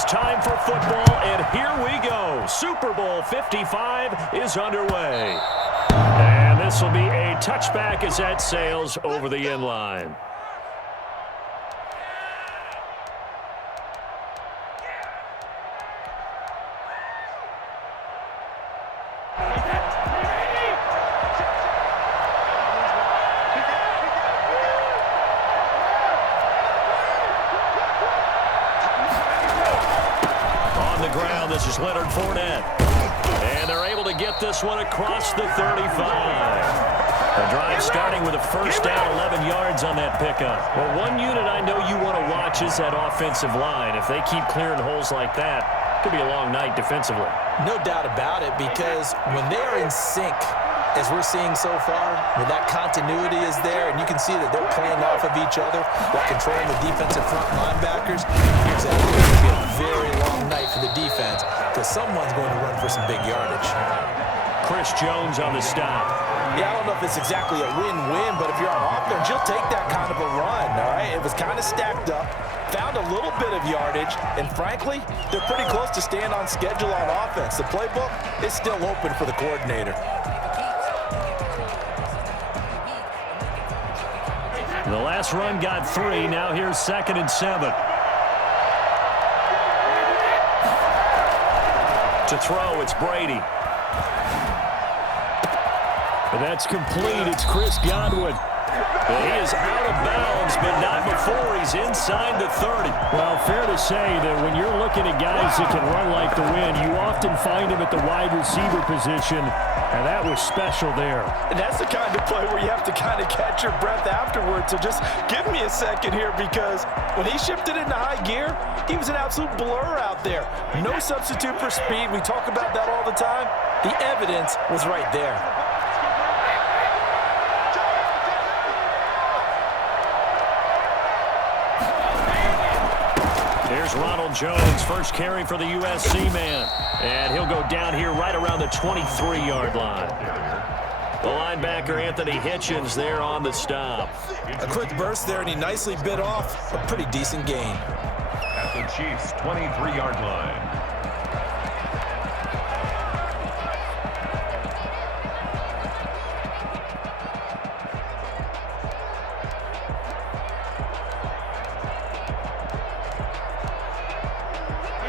It's time for football, and here we go. Super Bowl 55 is underway. And this will be a touchback as that sails over the end line. This is Leonard Fournette. And they're able to get this one across the 35. The drive starting with a first down, 11 yards on that pickup. Well, one unit I know you want to watch is that offensive line. If they keep clearing holes like that, it could be a long night defensively. No doubt about it, because when they are in sync, as we're seeing so far, when that continuity is there, and you can see that they're playing off of each other while controlling the defensive front linebackers, it's actually going to be a very long night for the defense because someone's going to run for some big yardage. Chris Jones on the stop. Yeah, I don't know if it's exactly a win-win, but if you're on offense, you'll take that kind of a run, all right? It was kind of stacked up, found a little bit of yardage, and frankly, they're pretty close to staying on schedule on offense. The playbook is still open for the coordinator. The last run got 3. Now here's 2nd and 7. To throw, it's Brady. And that's complete. It's Chris Godwin. He is out of bounds, but not before he's inside the 30. Well, fair to say that when you're looking at guys that can run like the wind, you often find them at the wide receiver position, and that was special there. And that's the kind of play where you have to kind of catch your breath afterwards. So just give me a second here, because when he shifted into high gear, he was an absolute blur out there. No substitute for speed. We talk about that all the time. The evidence was right there. Here's Ronald Jones, first carry for the USC man. And he'll go down here right around the 23-yard line. The linebacker, Anthony Hitchens, there on the stop. A quick burst there, and he nicely bit off a pretty decent gain. At the Chiefs' 23-yard line.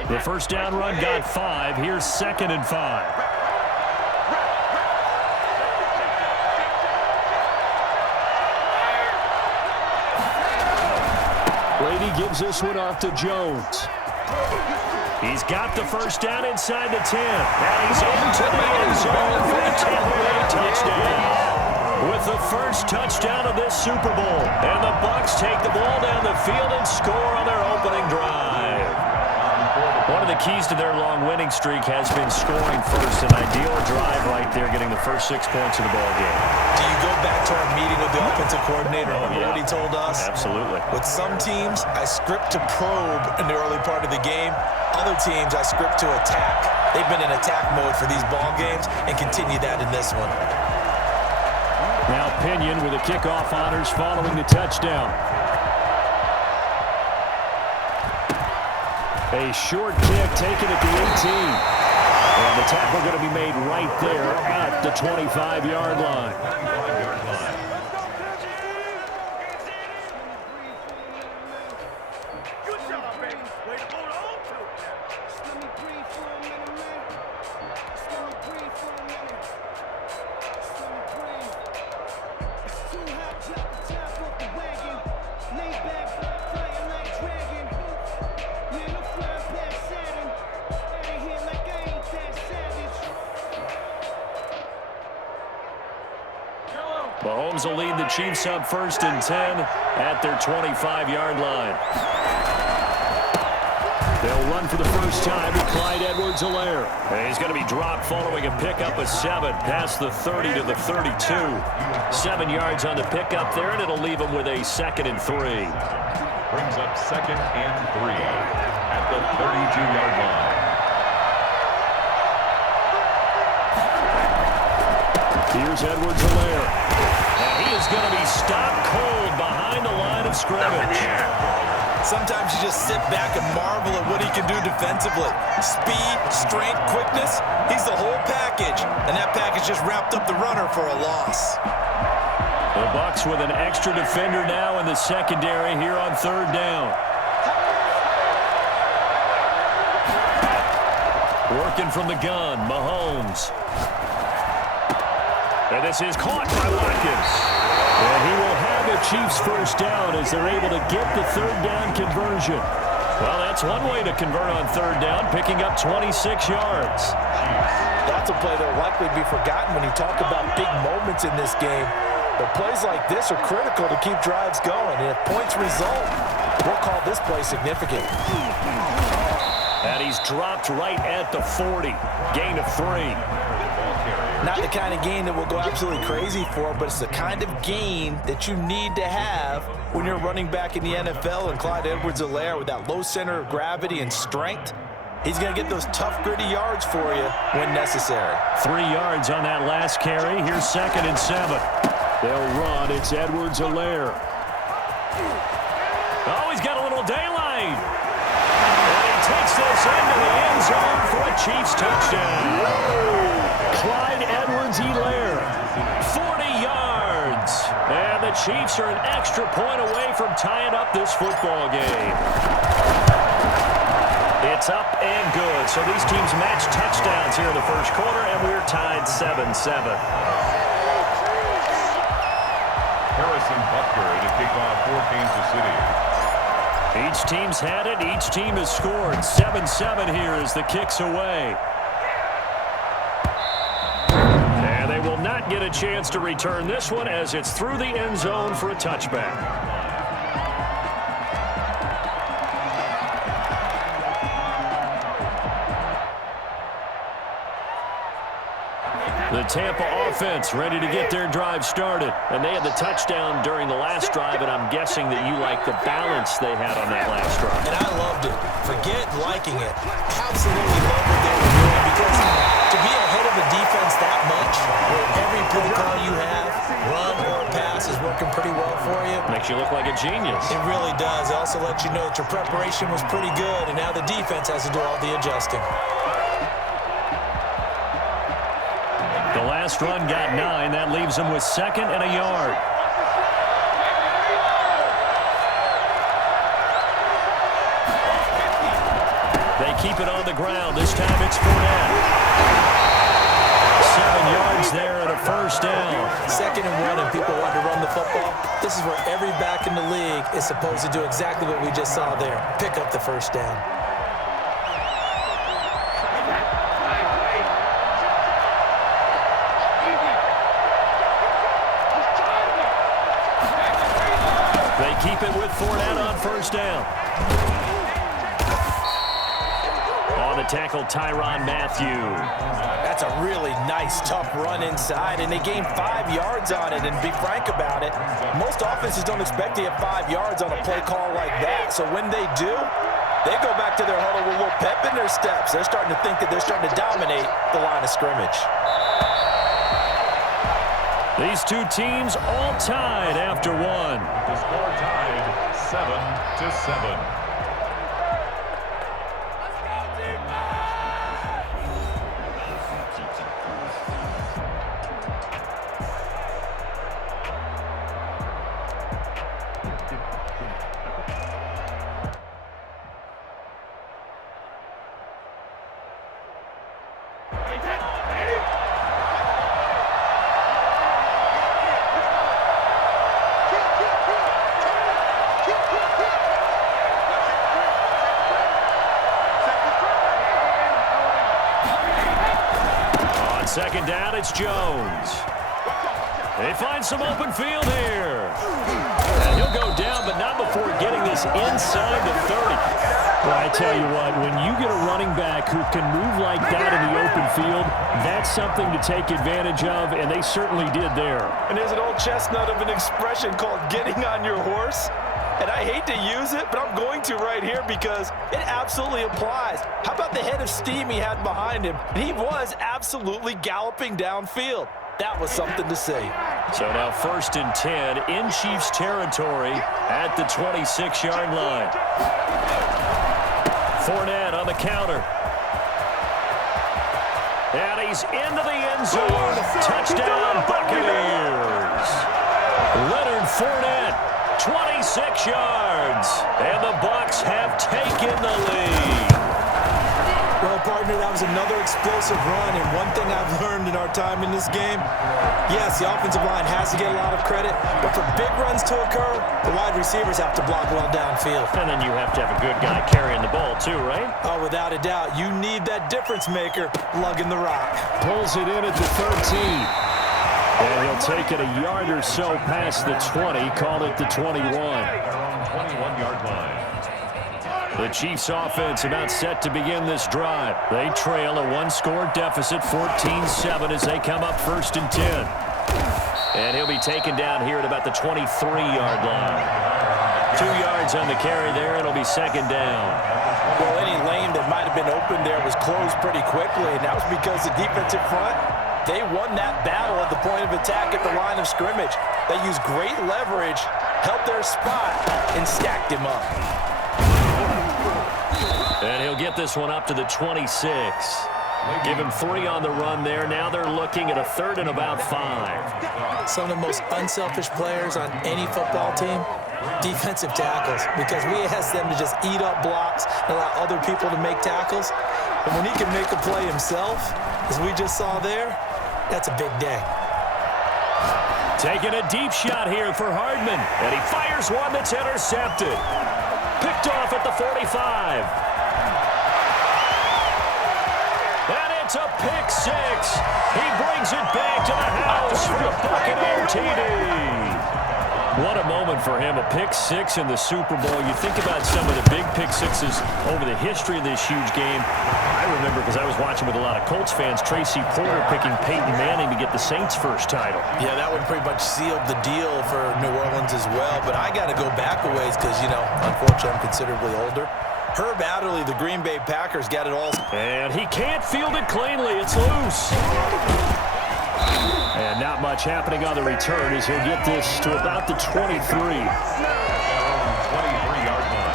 The first down run got 5. Here's 2nd and 5. Brady gives this one off to Jones. He's got the first down inside the 10. And he's into the end zone for a Tampa Bay touchdown. With the first touchdown of this Super Bowl. And the Bucs take the ball down the field and score on their opening drive. One of the keys to their long winning streak has been scoring first. An ideal drive right there, getting the first 6 points of the ball game. Do you go back to our meeting with the offensive coordinator? Remember what he told us? Absolutely. With some teams, I script to probe in the early part of the game. Other teams, I script to attack. They've been in attack mode for these ball games and continue that in this one. Now Pinion with the kickoff honors following the touchdown. A short kick taken at the 18. And the tackle going to be made right there at the 25-yard line. Mahomes will lead the Chiefs up 1st and 10 at their 25-yard line. They'll run for the first time with Clyde Edwards-Helaire. He's going to be dropped following a pickup of 7 past the 30 to the 32. 7 yards on the pickup there, and it'll leave him with a 2nd and 3. Brings up 2nd and 3 at the 32-yard line. Here's Edwards-Helaire. And he is going to be stopped cold behind the line of scrimmage. Sometimes you just sit back and marvel at what he can do defensively. Speed, strength, quickness, he's the whole package. And that package just wrapped up the runner for a loss. The Bucs with an extra defender now in the secondary here on third down. Working from the gun, Mahomes. And this is caught by Watkins. And he will have the Chiefs first down as they're able to get the third down conversion. Well, that's one way to convert on third down, picking up 26 yards. That's a play that will likely be forgotten when you talk about big moments in this game. But plays like this are critical to keep drives going. And if points result, we'll call this play significant. And he's dropped right at the 40. Gain of 3. Not the kind of gain that we'll go absolutely crazy for, but it's the kind of gain that you need to have when you're running back in the NFL. And Clyde Edwards-Helaire, with that low center of gravity and strength, he's going to get those tough, gritty yards for you when necessary. 3 yards on that last carry. Here's 2nd and 7. They'll run. It's Edwards-Helaire. Oh, he's got a little daylight. And he takes this into the end zone for a Chiefs touchdown. Clyde Edwards-Helaire, 40 yards. And the Chiefs are an extra point away from tying up this football game. It's up and good. So these teams match touchdowns here in the first quarter, and we're tied 7-7. Harrison Butker to kick off for Kansas City. Each team's had it. Each team has scored. 7-7 here as the kick's away. And they will not get a chance to return this one as it's through the end zone for a touchback. The Tampa offense ready to get their drive started. And they had the touchdown during the last drive, and I'm guessing that you like the balance they had on that last drive. And I loved it. Forget liking it. Absolutely love what they were doing, because to be ahead of a defense that much, where every play call you have, run or pass, is working pretty well for you. Makes you look like a genius. It really does. It also lets you know that your preparation was pretty good, and now the defense has to do all the adjusting. The last run got 9. That leaves them with 2nd and a yard. They keep it on the ground. This time it's Fournette. 7 yards there and a first down. 2nd and 1, and people want to run the football. This is where every back in the league is supposed to do exactly what we just saw there. Pick up the first down. Keep it with Fournette on first down. On the tackle, Tyrann Mathieu. That's a really nice, tough run inside, and they gained 5 yards on it. And to be frank about it, most offenses don't expect to get 5 yards on a play call like that. So when they do, they go back to their huddle with a little pep in their steps. They're starting to think that they're starting to dominate the line of scrimmage. These two teams all tied after one. The score tied 7-7. Second down, it's Jones. They find some open field here. And he'll go down, but not before getting this inside the 30. Well, I tell you what, when you get a running back who can move like that in the open field, that's something to take advantage of, and they certainly did there. And there's an old chestnut of an expression called getting on your horse. And I hate to use it, but I'm going to right here because it absolutely applies. How about the head of steam he had behind him? And he was absolutely galloping downfield. That was something to see. So now 1st and 10 in Chiefs territory at the 26-yard line. Fournette on the counter. And he's into the end zone. Touchdown, Buccaneers. Leonard Fournette, 26 yards. And the Bucs have taken the lead. Well, partner, that was another explosive run, and one thing I've learned in our time in this game, yes, the offensive line has to get a lot of credit, but for big runs to occur, the wide receivers have to block well downfield. And then you have to have a good guy carrying the ball too, right? Oh, without a doubt. You need that difference maker lugging the rock. Pulls it in at the 13. And he'll take it a yard or so past the 20, call it the 21. 21-yard line. The Chiefs offense about set to begin this drive. They trail a one-score deficit, 14-7, as they come up 1st and 10. And he'll be taken down here at about the 23-yard line. 2 yards on the carry there. It'll be 2nd down. Well, any lane that might have been open there was closed pretty quickly, and that was because the defensive front, they won that battle at the point of attack at the line of scrimmage. They used great leverage, held their spot, and stacked him up. And he'll get this one up to the 26. Give him 3 on the run there. Now they're looking at a 3rd and about 5. Some of the most unselfish players on any football team, defensive tackles, because we ask them to just eat up blocks and allow other people to make tackles. And when he can make a play himself, as we just saw there, that's a big day. Taking a deep shot here for Hardman. And he fires one that's intercepted. Picked off at the 45. And it's a pick 6. He brings it back to the house for a Buccaneer TD. What a moment for him, a pick 6 in the Super Bowl. You think about some of the big pick 6s over the history of this huge game. I remember, because I was watching with a lot of Colts fans, Tracy Porter picking Peyton Manning to get the Saints' first title. Yeah, that one pretty much sealed the deal for New Orleans as well. But I got to go back a ways because, unfortunately, I'm considerably older. Herb Adderley, the Green Bay Packers, got it all. And he can't field it cleanly. It's loose. And not much happening on the return as he'll get this to about the 23. 23-yard line.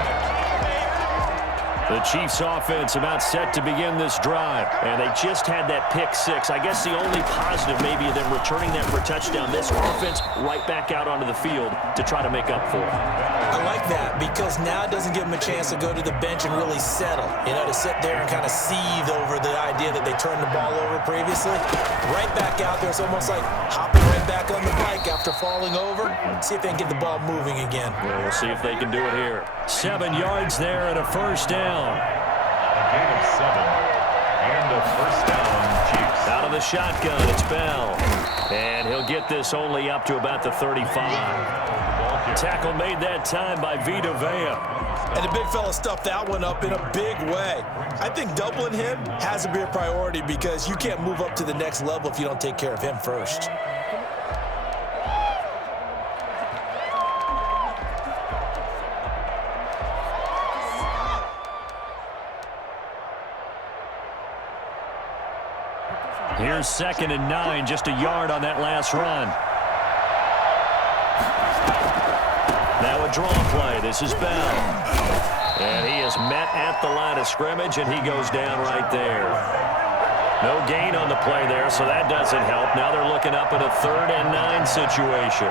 The Chiefs offense about set to begin this drive. And they just had that pick 6. I guess the only positive maybe of them returning that for a touchdown. This offense right back out onto the field to try to make up for it. I like that because now it doesn't give them a chance to go to the bench and really settle. To sit there and kind of seethe over the idea that they turned the ball over previously. Right back out there. It's almost like hopping right back on the bike after falling over. See if they can get the ball moving again. Well, we'll see if they can do it here. 7 yards there and a 1st down. A gain of 7 and a 1st down, Chiefs. Out of the shotgun, it's Bell. And he'll get this only up to about the 35. Tackle made that time by Vita Vea. And the big fella stuffed that one up in a big way. I think doubling him has to be a priority because you can't move up to the next level if you don't take care of him first. Here's 2nd and 9, just a yard on that last run. Now a draw play. This is Bell. And he is met at the line of scrimmage, and he goes down right there. No gain on the play there, so that doesn't help. Now they're looking up at a 3rd and 9 situation.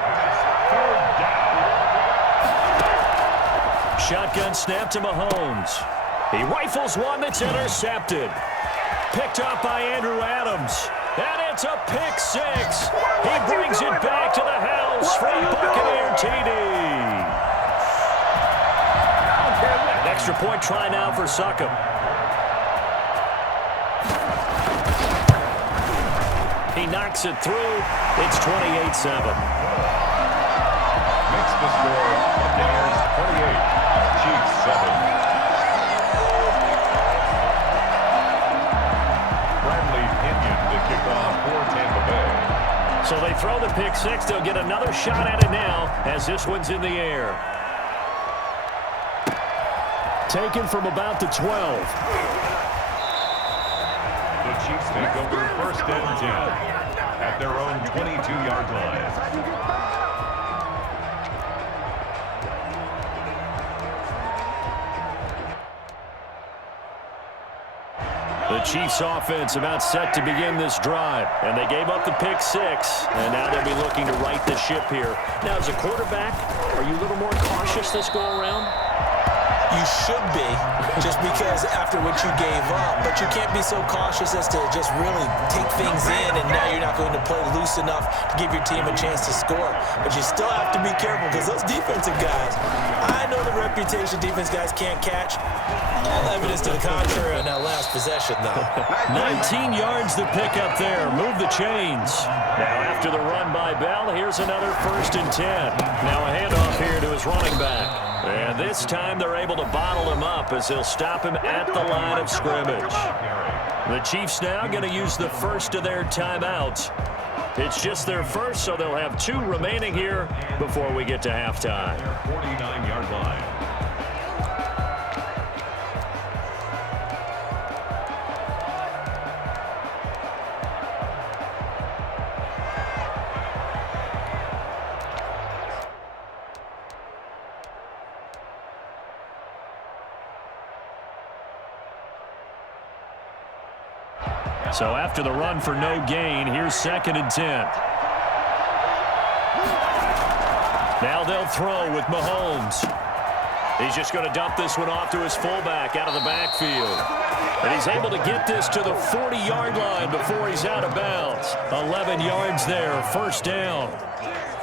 Shotgun snap to Mahomes. He rifles one that's intercepted. Picked up by Andrew Adams. And it's a pick 6. He brings it back to the house for a Buccaneer TD. An extra point try now for Succop. He knocks it through. It's 28-7. Makes the score Buccaneers 28, Chiefs 7. So they throw the pick 6. They'll get another shot at it now as this one's in the air. Taken from about the 12. The Chiefs take over 1st and 10 at their own 22-yard line. The Chiefs offense about set to begin this drive, and they gave up the pick six, and now they'll be looking to right the ship here. Now, as a quarterback, are you a little more cautious this go-around? You should be, just because after what you gave up, but you can't be so cautious as to just really take things in, and now you're not going to play loose enough to give your team a chance to score. But you still have to be careful, because those defensive guys, I know the reputation defense guys can't catch. All evidence to the contrary on that last possession, though. 19 yards to pick up there. Move the chains. Now, after the run by Bell, here's another 1st and 10. Now a handoff here to his running back. And this time they're able to bottle him up as they'll stop him at the line of scrimmage. The Chiefs now going to use the first of their timeouts. It's just their first, so they'll have 2 remaining here before we get to halftime. 49-yard line. So after the run for no gain, here's 2nd and 10. Now they'll throw with Mahomes. He's just going to dump this one off to his fullback out of the backfield. And he's able to get this to the 40-yard line before he's out of bounds. 11 yards there, 1st down.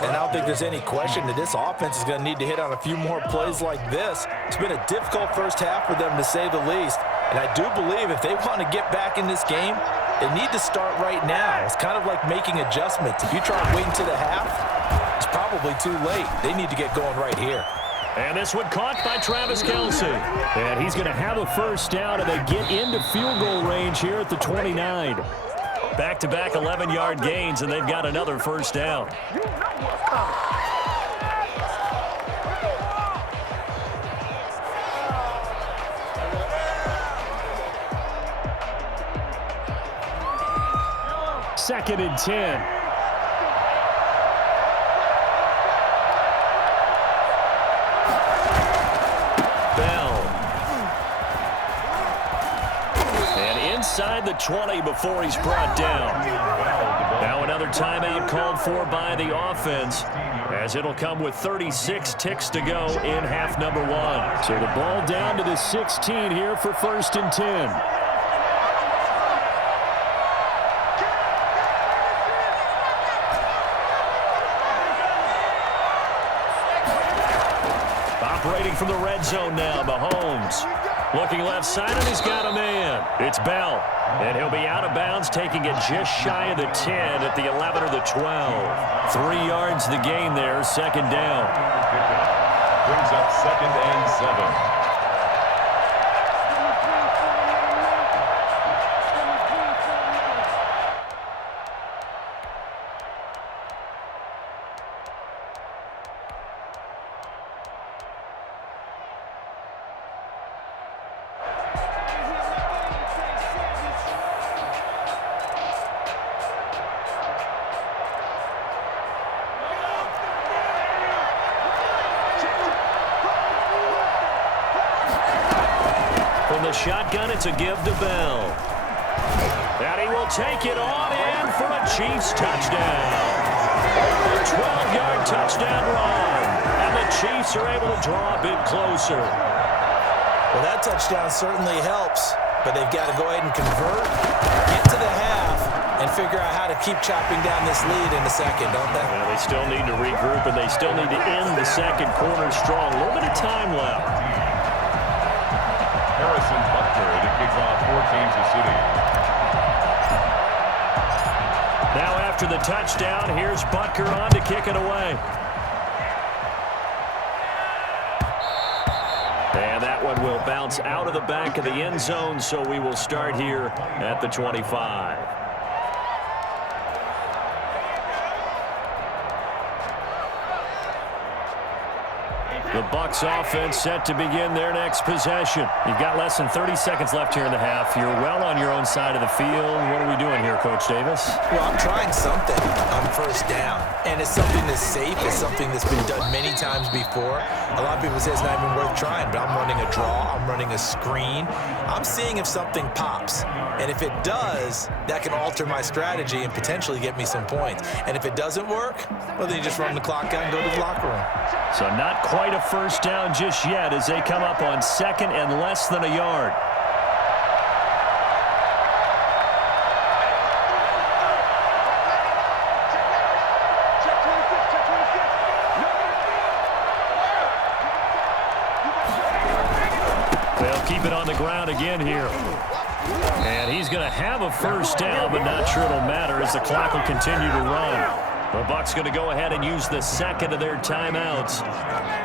And I don't think there's any question that this offense is going to need to hit on a few more plays like this. It's been a difficult first half for them, to say the least. And I do believe if they want to get back in this game, they need to start right now. It's kind of like making adjustments. If you try to wait until the half, it's probably too late. They need to get going right here. And this one caught by Travis Kelce. And he's going to have a 1st down, and they get into field goal range here at the 29. Back-to-back 11-yard gains, and they've got another 1st down. Second and 10. Bell. And inside the 20 before he's brought down. Now another timeout called for by the offense, as it'll come with 36 ticks to go in half number 1. So the ball down to the 16 here for 1st and 10. Operating from the red zone now, Mahomes. Looking left side, and he's got a man. It's Bell, and he'll be out of bounds, taking it just shy of the 10 at the 11 or the 12. 3 yards the gain there, 2nd down. Brings up 2nd and 7. Shotgun, it's a give to Bell. And he will take it on in for a Chiefs touchdown. A 12-yard touchdown run. And the Chiefs are able to draw a bit closer. Well, that touchdown certainly helps, but they've got to go ahead and convert, get to the half, and figure out how to keep chopping down this lead in the second, don't they? Yeah, they still need to regroup, and they still need to end the second quarter strong. A little bit of time left. Harrison Butker to kick off for Kansas City. Now after the touchdown, here's Butker on to kick it away. And that one will bounce out of the back of the end zone, so we will start here at the 25. The Bucs offense set to begin their next possession. You've got less than 30 seconds left here in the half. You're well on your own side of the field. What are we doing here, Coach Davis? Well, I'm trying something on first down, and it's something that's safe. It's something that's been done many times before. A lot of people say it's not even worth trying, but I'm running a draw. I'm running a screen. I'm seeing if something pops, and if it does, that can alter my strategy and potentially get me some points. And if it doesn't work, well, then you just run the clock out and go to the locker room. So not quite a first down just yet as they come up on second and less than a yard. They'll keep it on the ground again here. And he's going to have a first down, but not sure it'll matter as the clock will continue to run. The Bucs going to go ahead and use the second of their timeouts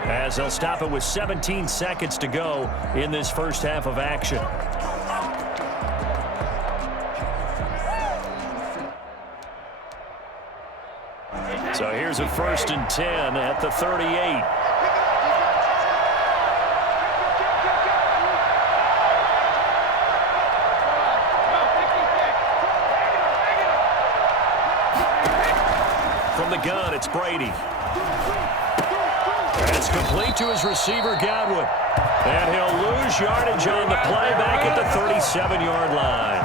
as they'll stop it with 17 seconds to go in this first half of action. So here's a 1st and 10 at the 38. From the gun, it's Brady. It's complete to his receiver, Godwin. And he'll lose yardage on the play back at the 37-yard line.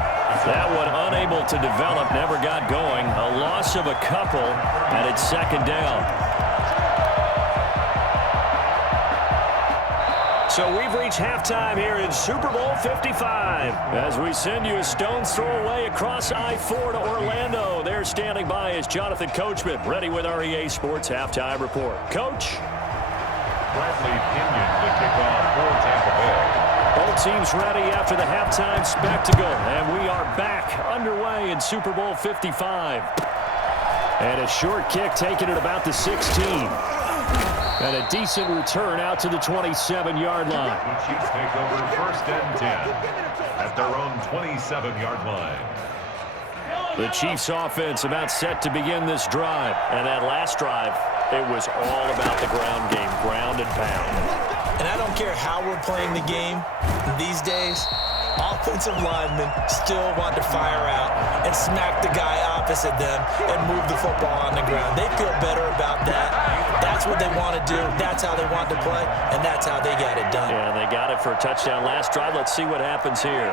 That one unable to develop, never got going. A loss of a couple, and it's second down. So we've reached halftime here in Super Bowl 55 as we send you a stone's throw away across I-4 to Orlando. There standing by is Jonathan Coachman, ready with our EA Sports Halftime Report. Coach? Bradley Pinion to kick off for Tampa Bay. Both teams ready after the halftime spectacle, and we are back underway in Super Bowl 55. And a short kick taken at about the 16. And a decent return out to the 27-yard line. The Chiefs take over 1st and 10 at their own 27-yard line. The Chiefs offense about set to begin this drive. And that last drive, it was all about the ground game, ground and pound. And I don't care how we're playing the game these days, offensive linemen still want to fire out and smack the guy opposite them and move the football on the ground. They feel better about that. That's what they want to do. That's how they want to play, and that's how they got it done. Yeah, they got it for a touchdown last drive. Let's see what happens here.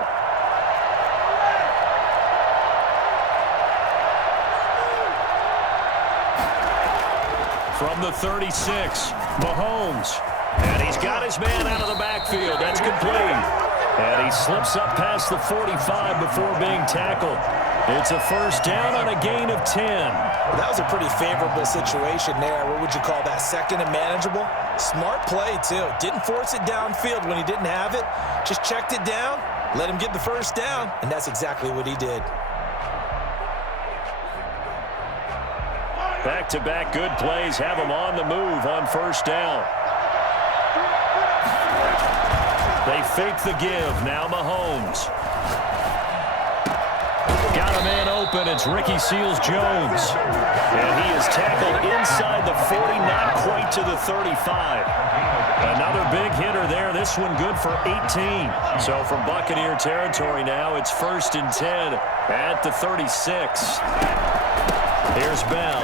From the 36, Mahomes. And he's got his man out of the backfield. That's complete. And he slips up past the 45 before being tackled. It's a first down on a gain of 10. That was a pretty favorable situation there. What would you call that? Second and manageable? Smart play, too. Didn't force it downfield when he didn't have it. Just checked it down, let him get the first down, and that's exactly what he did. Back-to-back good plays have him on the move on first down. They fake the give. Now Mahomes. Got a man open. It's Ricky Seals-Jones. And he is tackled inside the 40, not quite to the 35. Another big hitter there. This one good for 18. So from Buccaneer territory now, it's 1st and 10 at the 36. Here's Bell.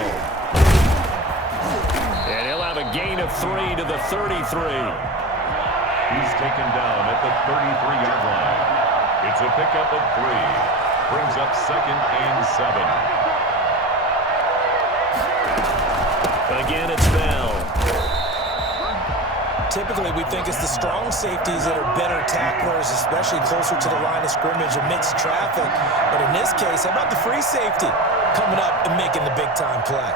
And he'll have a gain of 3 to the 33. He's taken down at the 33-yard line. It's a pickup of 3. Brings up 2nd and 7. Again, it's Bell. Typically, we think it's the strong safeties that are better tacklers, especially closer to the line of scrimmage amidst traffic. But in this case, how about the free safety coming up and making the big-time play?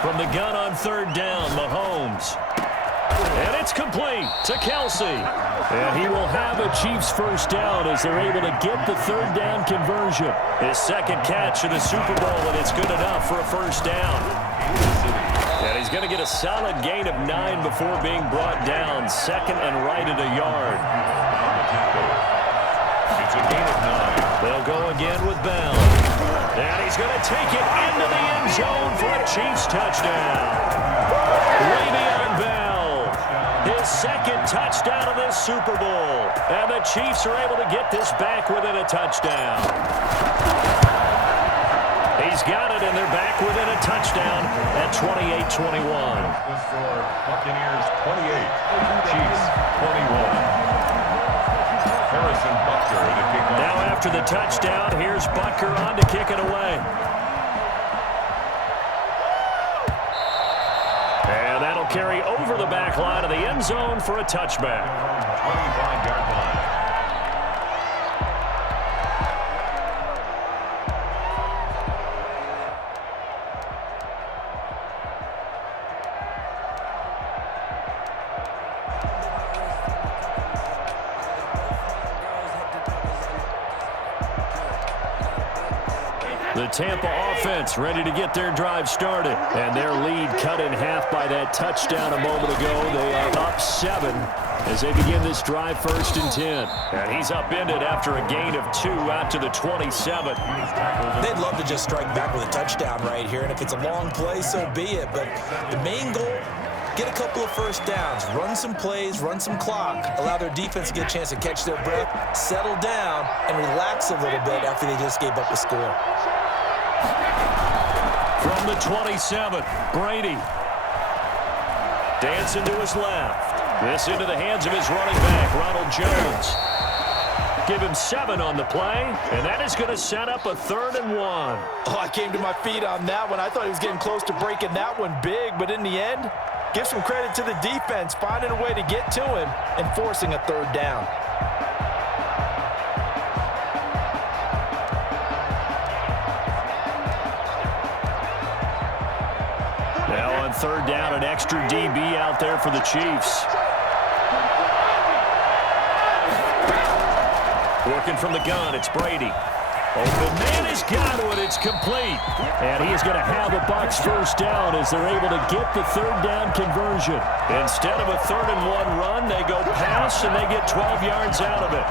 From the gun on 3rd down, Mahomes. And it's complete to Kelsey. And he will have a Chiefs first down as they're able to get the 3rd down conversion. His 2nd catch of the Super Bowl, and it's good enough for a first down. And he's going to get a solid gain of 9 before being brought down. 2nd and right at a yard. It's a gain of 9. They'll go again with Bell. And he's going to take it into the end zone for a Chiefs touchdown. Le'Veon Bell, his second touchdown of this Super Bowl. And the Chiefs are able to get this back within a touchdown. He's got it, and they're back within a touchdown at 28-21. The score, Buccaneers 28, Chiefs 21. Harrison Butker to kick off. Now after the touchdown, here's Butker on to kick it away. And that'll carry over the back line of the end zone for a touchback. 25-yard line. The Tampa offense ready to get their drive started. And their lead cut in half by that touchdown a moment ago. They are up 7 as they begin this drive 1st and 10. And he's upended after a gain of 2 out to the 27. They'd love to just strike back with a touchdown right here. And if it's a long play, so be it. But the main goal, get a couple of first downs, run some plays, run some clock, allow their defense to get a chance to catch their breath, settle down, and relax a little bit after they just gave up a score. From the 27, Brady. Dancing to his left. This into the hands of his running back, Ronald Jones. Give him 7 on the play, and that is going to set up a 3rd and 1. Oh, I came to my feet on that one. I thought he was getting close to breaking that one big, but in the end, give some credit to the defense, finding a way to get to him and forcing a 3rd down. Now on 3rd down, an extra DB out there for the Chiefs. Working from the gun, it's Brady. Open man has got it. It's complete. And he is going to have a Bucs 1st down as they're able to get the 3rd down conversion. Instead of a 3rd and 1 run, they go pass and they get 12 yards out of it.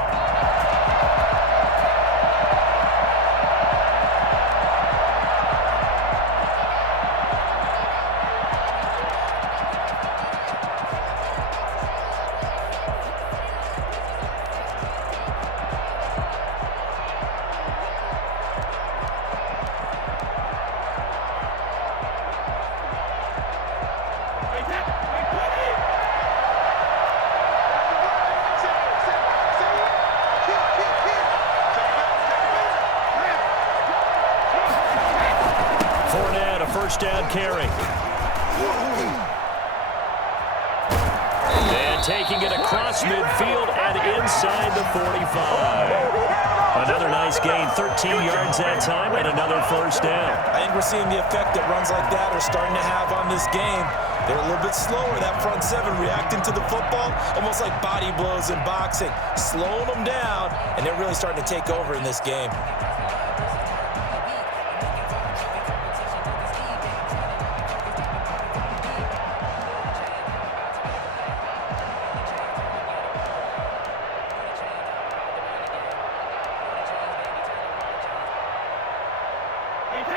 First down carry. And taking it across midfield and inside the 45. Another nice gain, 13 yards that time, and another 1st down. I think we're seeing the effect that runs like that are starting to have on this game. They're a little bit slower, that front 7 reacting to the football, almost like body blows in boxing, slowing them down, and they're really starting to take over in this game.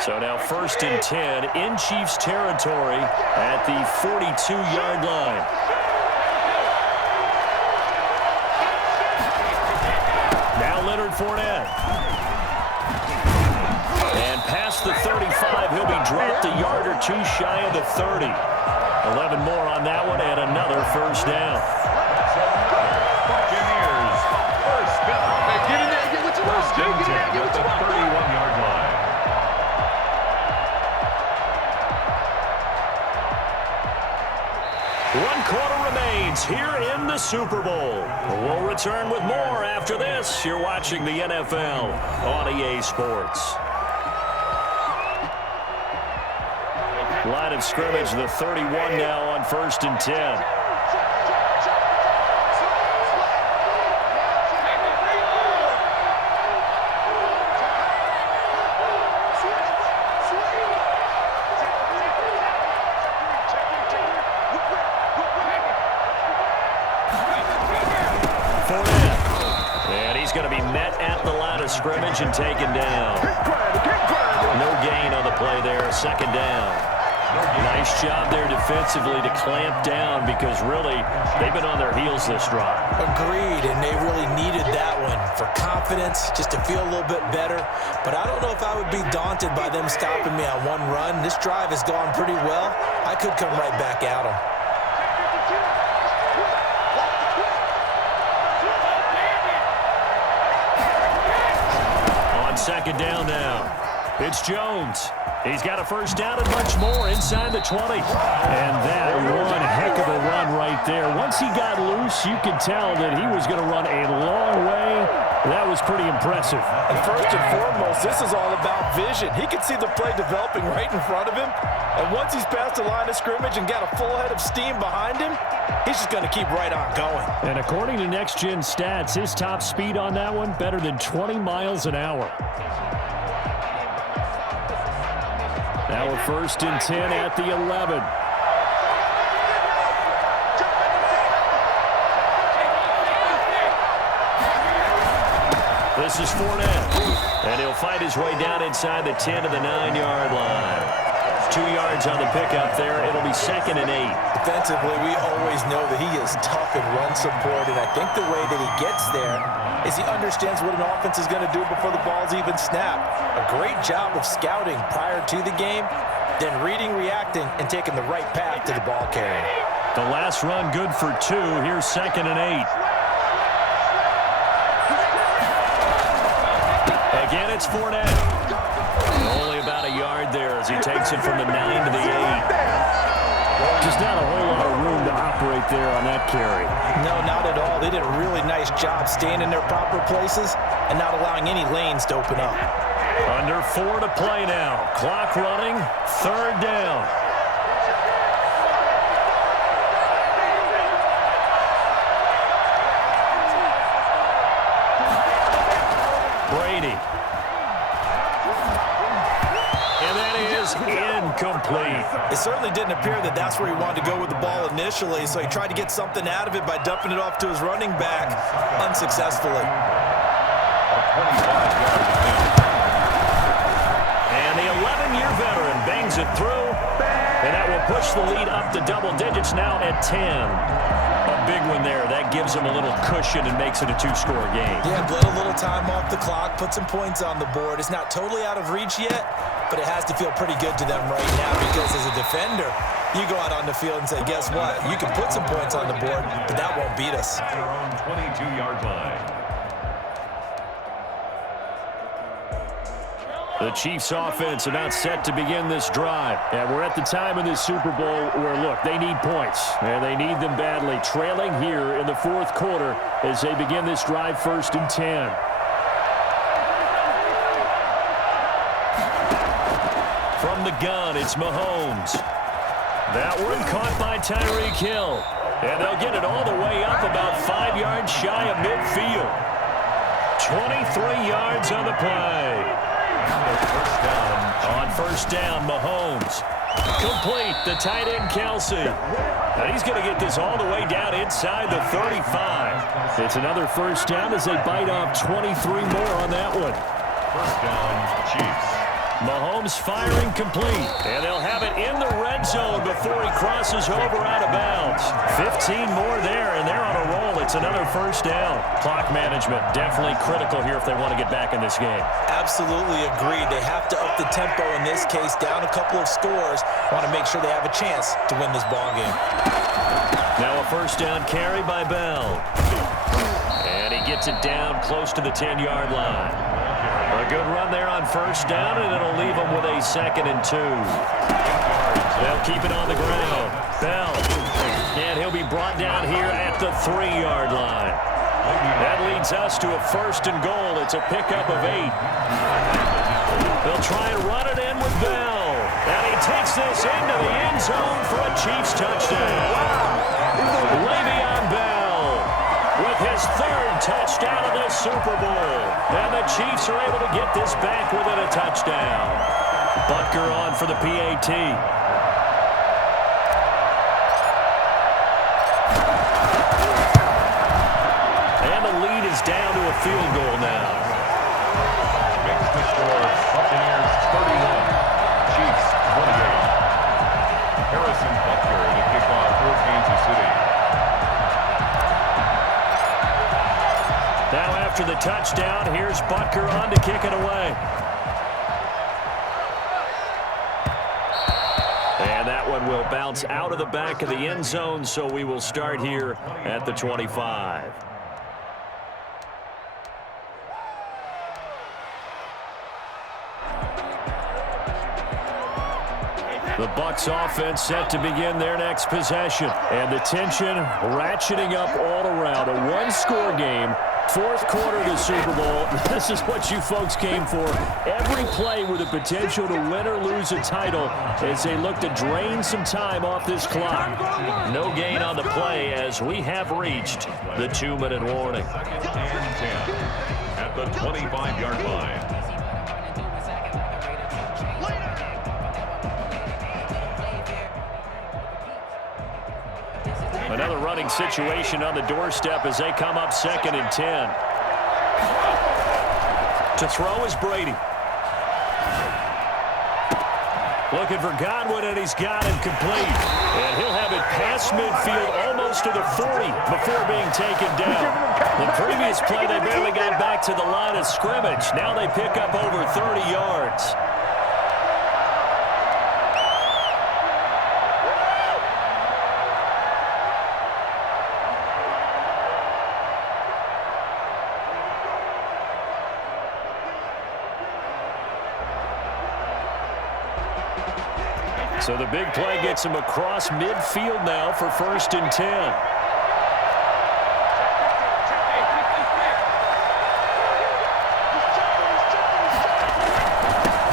So now 1st and 10 in Chiefs territory at the 42-yard line. Now Leonard Fournette. And past the 35, he'll be dropped a yard or 2 shy of the 30. 11 more on that one and another 1st down. Buccaneers 1st down. Hey, get in there, get what you want. Get in there, get what you want. 31-yard line. One quarter remains here in the Super Bowl. We'll return with more after this. You're watching the NFL on EA Sports. Line of scrimmage, the 31 now on 1st and 10. going to be met at the line of scrimmage and taken down. No gain on the play there, second down. Nice job there defensively to clamp down because really they've been on their heels this drive. Agreed, and they really needed that one for confidence, just to feel a little bit better. But I don't know if I would be daunted by them stopping me on one run. This drive has gone pretty well. I could come right back at them. On second down now, it's Jones. He's got a first down and much more inside the 20. And that one heck of a run right there. Once he got loose, you could tell that he was going to run a long way. That was pretty impressive. And first and foremost, this is all about vision. He could see the play developing right in front of him. And once he's past the line of scrimmage and got a full head of steam behind him, he's just going to keep right on going. And according to Next Gen Stats, his top speed on that one, better than 20 miles an hour. Now we're first and 10 at the 11. This is Fournette, and he'll fight his way down inside the 10 to the 9-yard line. 2 yards on the pickup there. It'll be second and 8. Defensively, we always know that he is tough in run support, and I think the way that he gets there is he understands what an offense is going to do before the ball's even snapped. A great job of scouting prior to the game, then reading, reacting, and taking the right path to the ball carrier. The last run good for 2. Here's second and 8. Again, it's Fournette. Only about a yard there as he takes it from the 9 to the 8. Just not a whole lot of room to operate there on that carry. No, not at all. They did a really nice job staying in their proper places and not allowing any lanes to open up. Under 4 to play now. Clock running. Third down. Brady. And that is incomplete. It certainly didn't appear that that's where he wanted to go with the ball initially, so he tried to get something out of it by dumping it off to his running back unsuccessfully. And the 11-year veteran bangs it through, and that will push the lead up to double digits now at 10. A big one there. That gives them a little cushion and makes it a 2-score game. Yeah, bled a little time off the clock, put some points on the board. It's not totally out of reach yet, but it has to feel pretty good to them right now because as a defender, you go out on the field and say, guess what? You can put some points on the board, but that won't beat us. Their own 22-yard line. The Chiefs offense about set to begin this drive. And we're at the time in this Super Bowl where, look, they need points. And they need them badly. Trailing here in the fourth quarter as they begin this drive first and 10. From the gun, it's Mahomes. That one caught by Tyreek Hill. And they'll get it all the way up about 5 yards shy of midfield. 23 yards on the play. On first down, Mahomes. Complete, the tight end, Kelsey. And he's going to get this all the way down inside the 35. It's another first down as they bite off 23 more on that one. First down, Chiefs. Mahomes firing complete. And they'll have it in the red zone before he crosses over out of bounds. 15 more there, and they're on a roll. It's another first down. Clock management definitely critical here if they want to get back in this game. Absolutely agreed. They have to up the tempo in this case, down a couple of scores. Want to make sure they have a chance to win this ball game. Now a first down carry by Bell. And he gets it down close to the 10-yard line. A good run there on first down, and it'll leave them with a second and 2. They'll keep it on the ground. Bell. And he'll be brought down here at the 3-yard line. That leads us to a first and goal. It's a pickup of 8. They'll try and run it in with Bell. And he takes this into the end zone for a Chiefs touchdown. Le'Veon Bell with his 3rd touchdown of the Super Bowl. And the Chiefs are able to get this back within a touchdown. Butker on for the PAT. And the lead is down to a field goal now. Makes the score Buccaneers 31, Chiefs 28. Harrison Butker to kick off for Kansas City. Now after the touchdown, here's Butker on to kick it away. And that one will bounce out of the back of the end zone, so we will start here at the 25. The Bucs offense set to begin their next possession. And the tension ratcheting up all around. A one-score game, fourth quarter of the Super Bowl. This is what you folks came for. Every play with the potential to win or lose a title as they look to drain some time off this clock. No gain on the play as we have reached the 2-minute warning. Second and 10 at the 25-yard line. Another running situation on the doorstep as they come up 2nd and 10. To throw is Brady. Looking for Godwin, and he's got him complete. And he'll have it past midfield almost to the 40 before being taken down. The previous play, they barely got back to the line of scrimmage. Now they pick up over 30 yards. So the big play gets him across midfield now for 1st and 10.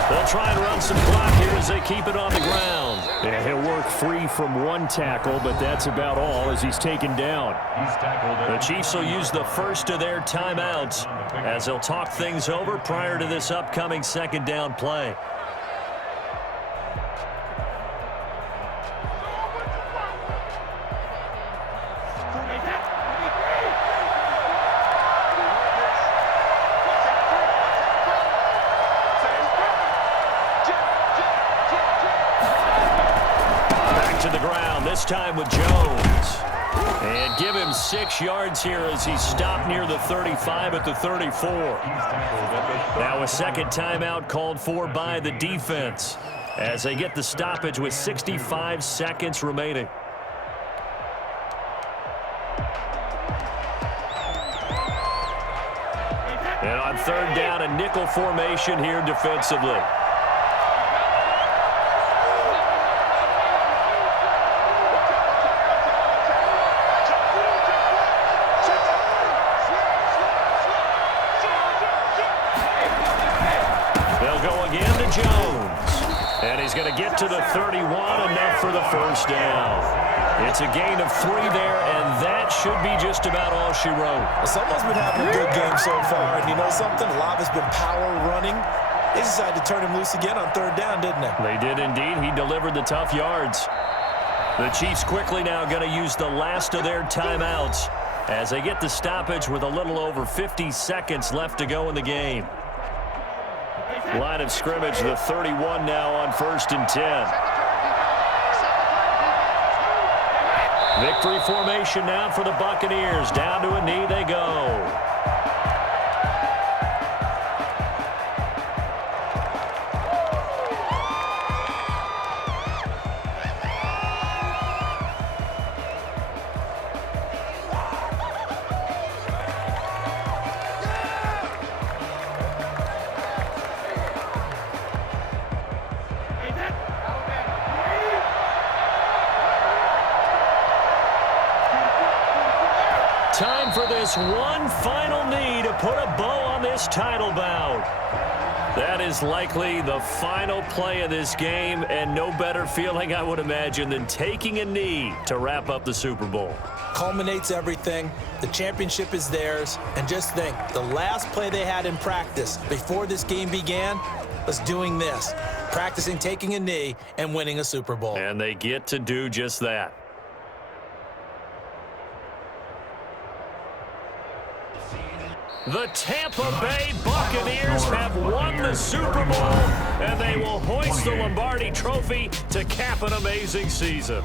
They'll try and run some clock here as they keep it on the ground. Yeah, he'll work free from one tackle, but that's about all as he's taken down. The Chiefs will use the first of their timeouts as they'll talk things over prior to this upcoming 2nd down play. This time with Jones. And give him 6 yards here as he's stopped near the 35 at the 34. Now a second timeout called for by the defense as they get the stoppage with 65 seconds remaining. And on 3rd down, a nickel formation here defensively. Get to the 31, enough for the 1st down. It's a gain of 3 there, and that should be just about all she wrote. Someone's been having a good game so far, and you know something? A lot has been power running. They decided to turn him loose again on 3rd down, didn't they? They did indeed. He delivered the tough yards. The Chiefs quickly now going to use the last of their timeouts as they get the stoppage with a little over 50 seconds left to go in the game. Line of scrimmage, the 31 now on 1st and 10. Victory formation now for the Buccaneers. Down to a knee they go. Time for this one final knee to put a bow on this title bout. That is likely the final play of this game, and no better feeling, I would imagine, than taking a knee to wrap up the Super Bowl. Culminates everything. The championship is theirs. And just think, the last play they had in practice before this game began was doing this, practicing taking a knee and winning a Super Bowl. And they get to do just that. The Tampa Bay Buccaneers have won the Super Bowl, and they will hoist the Lombardi Trophy to cap an amazing season.